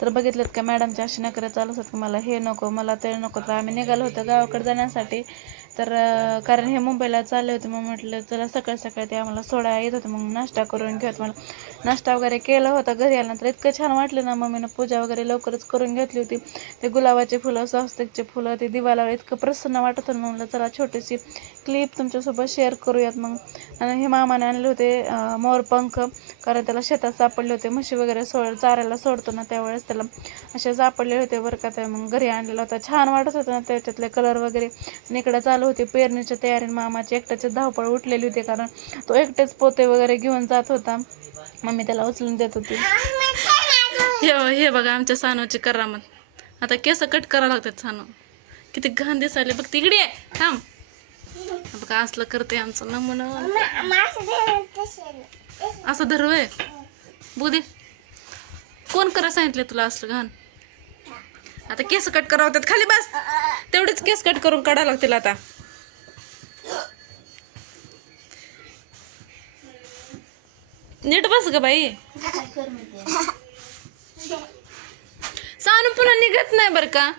तर बघितलं का मॅडमच्या अशी नखरे चालू होत की मला हे नको मला ते नको. तर आम्ही निघालो होतो गावाकडे जाण्यासाठी. तर कारण हे मुंबईला चालले होते मग म्हटलं चला सकाळ सकाळी ते आम्हाला सोडायला येत होते मग नाश्ता करून घेत. मला नाश्ता वगैरे केला होता. घरी आल्यानंतर इतकं छान वाटलं ना. मम्मीनं पूजा वगैरे लवकरच करून घेतली होती. ते गुलाबाचे फुलं स्वस्तिकचे फुलं ते दिवाला इतकं प्रसन्न वाटत होतं. म्हणलं चला छोटीशी क्लिप तुमच्यासोबत शेअर करूयात. मग आणि हे मामाने आणले होते मोरपंख. कारण त्याला शेतात सापडले होते. म्हशी वगैरे चारायला सोडतो ना त्यावेळेस त्याला असे सापडले होते बरं का. ते मग घरी आणलेला होता. छान वाटत होतं ना त्याच्यातले कलर वगैरे. आणि इकडे चालू होती पेरणीची तयारी. मामाची एकट्याची धावपळ उठलेली होती कारण तो एकटेच पोते वगैरे घेऊन जात होता. मम्मी त्याला उचलून देत होती. हे बघा आमच्या सानूची करामत. आता केस कट करावं लागतात. सानू किती घाण दिसायले बघ. तिकडे थांब बघा असलं करते आमचं नमुना. असं धरवय बुधी कोण करा सांगितले तुला असलं घाण. आता केस कट करावं लागतात. खाली बस. तेवढेच केस कट करून काढावं लागतील आता. नीट बस ग बाई. सानू पुन्हा निघत नाही बर का.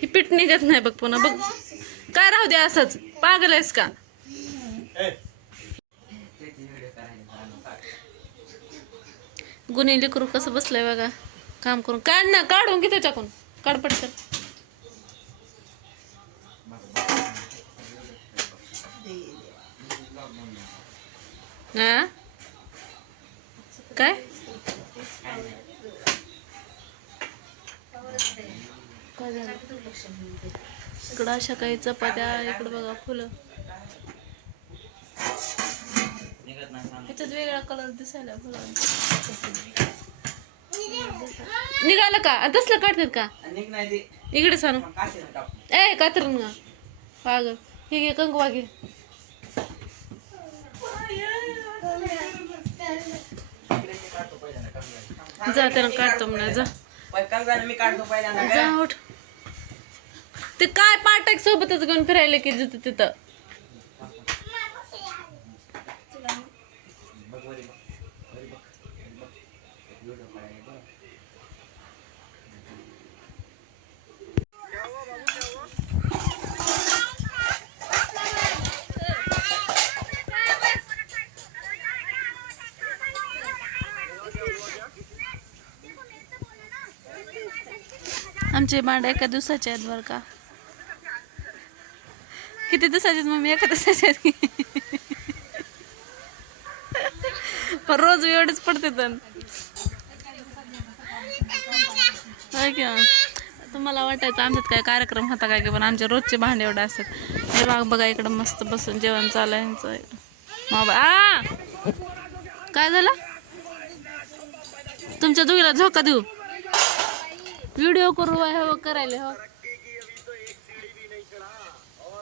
ही पीठ निघत नाही बघ पुन्हा बघ. काय राहू दे असंच. पागल आहेस का. गुन्हे लेकरू कसं बसलंय बघा काम करून. काढ ना काढून घे त्याच्याकडून. काढ पटकन. हा काय इकडं अशा काही चपात्या. इकडं बघा फुलं. ह्याच्यात वेगळा कलर दिसायला फुलांचा. निघालं का तसलं काढतात का. इकडे सांग ए कातरून ना पागल. हे घे कंगवा घे. जा त्यानं काढतो म्हणा जा. जा उठ. ते काय पाटक सोबतच घेऊन फिरायला की जिथं तिथं. आमचे मांडे एका दिवसाचे आहेत बरं का. किती दिवसाचे मम्मी. एका दिवसाचे आहेत. पण रोज एवढेच पडते तर तुम्हाला वाटायचं आमच्यात काय कार्यक्रम होता काय की. पण आमचे रोजचे भांडे एवढे असतात. हे बाग बघा इकडं मस्त बसून जेवण चालू आहे ह्यांचं. काय झालं तुमच्या दोघीला झोका देऊ. व्हिडिओ करू हो करायला हो.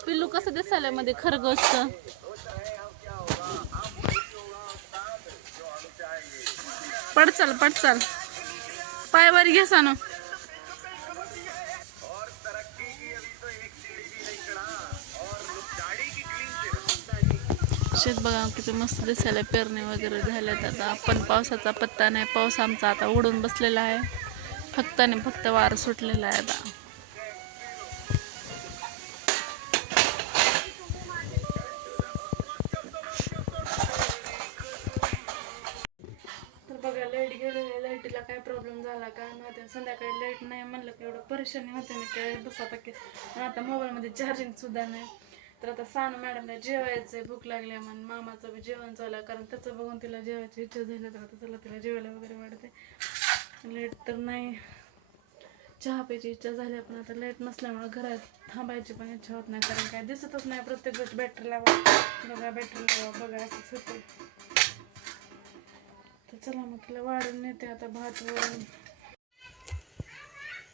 पिल्लू कसं दिसायला मध्ये खरगोश. पडचाल पायवारी घे सानू. शेत बघा किती मस्त दिसायला. पेरणी वगैरे झाल्यात आता. पण पावसाचा पत्ता नाही. पाऊस आमचा आता उडून बसलेला आहे. फक्त आणि फक्त वार सुटलेला आहे आता. तर बघा लाईट गेलेली. लाईटीला काय प्रॉब्लेम झाला काय माहिती. संध्याकाळी लाईट नाही म्हणलं की एवढं परेशानी होते ना की बस आता की. आता मोबाईलमध्ये चार्जिंग सुद्धा नाही. तर आता सानू मॅडमला जेवायचंय. भूक लागली म्हणून मामाचं बी जेवण चालू आहे. कारण त्याचं बघून तिला जेवायची इच्छा झाली. तर आता चला तिला जेवायला वगैरे वाढते. लाईट तर नाही. चहा प्यायची इच्छा झाली पण आता लाईट नसल्यामुळे घरात थांबायची पण इच्छा होत नाही. कारण काय दिसतच नाही. प्रत्येक गोष्ट बॅटरी लावा बघा बॅटरी लावा बघा असंच होते. तर चला मग तिला वाढून नेते आता भात वरून.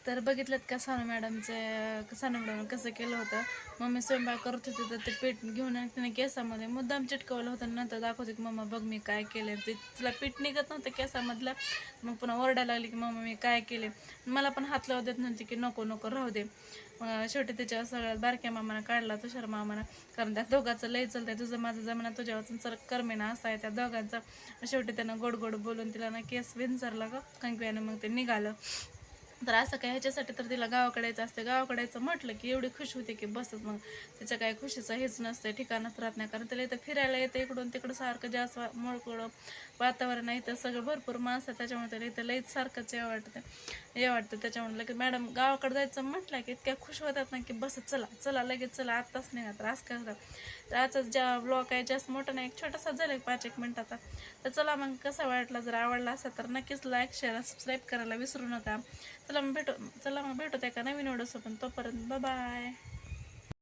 तर बघितलं का सानू मॅडम कसं केलं होतं. मम्मी स्वयंपाक करत होती तर ते पीठ घेऊन तिने केसामध्ये मुद्दाम चिटकवलं होतं. नंतर दाखवते की मम्मा बघ मी काय केलं. ते तिला पीठ निघत नव्हतं केसामधलं. मग पुन्हा ओरडायला लागली की मम्मा मी काय केले. मला पण हात लावू देत नव्हती की नको नको राहू दे. शेवटी त्याच्या सगळ्यात बारक्या मामानं काढला, तुषार मामानं, कारण त्या दोघांचं लय चालतंय, तुझं माझं जमाना तुझ्या वाचून सर करमेना असा आहे त्या दोघांचा. शेवटी त्यानं गोड गोड बोलून तिला ना केस विंचरला का कंकव्यानं, मग ते निघालं. तर असं काय ह्याच्यासाठी तर तिला गावाकडे यायचं असतं. गावाकडे यायचं म्हटलं की एवढी खुश होते की बसच. मग तिचं काय खुशीचं हेच नसतं, ठिकाणच राहत नाही. कारण तिला इथं फिरायला येतं इकडून तिकडं सारखं जास्त मोकळं वातावरण आहे, इथं सगळं भरपूर माणसं, त्याच्यामुळे त्याला इथं लईच सारखंच हे वाटतं त्याच्यामुळे लगेच मॅडम गावाकडे जायचं म्हटलं की इतक्या खुश होतात ना की बस चला चला लगेच चला आत्ताच नाही. तर असं काय होतं. तर आजचा ज्या ब्लॉग आहे जास्त मोठा नाही, एक छोटासा झाला 5-1 मिनिटाचा. तर चला मग कसा वाटला, जर आवडला असेल तर नक्कीच लाईक शेअर सबस्क्राईब करायला विसरू नका. चला मग भेटू त्या एका नवीन व्हिडिओसोबत. तोपर्यंत बाय.